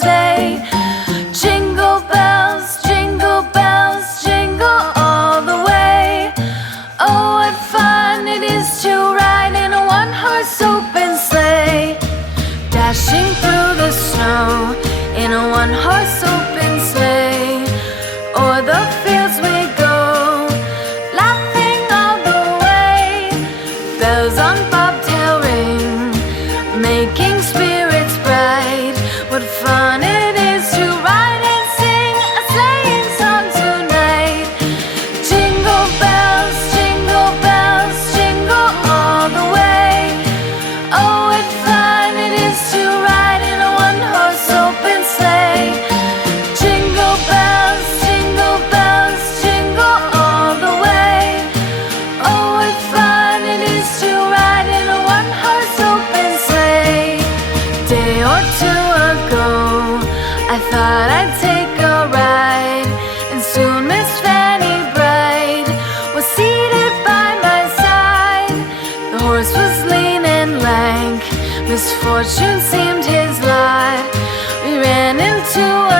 sleigh. Jingle bells, jingle all the way. Oh, what fun it is to ride in a one-horse open sleigh. Dashing through the snow in a one-horse open sleigh. O'er the fields we go, laughing all the way. Bells on bobtail ring, making spirits bright. What fun it is to ride and sing a sleighing song tonight. Jingle bells, jingle all the way. Oh, what fun it is to ride in a one-horse open sleigh. Jingle bells, jingle all the way. Oh, what fun it is to ride in a one-horse open sleigh. Day or two ago, I thought I'd take a ride, and soon Miss Fanny Bright was seated by my side. The horse was lean and lank, misfortune seemed his lot. We ran into a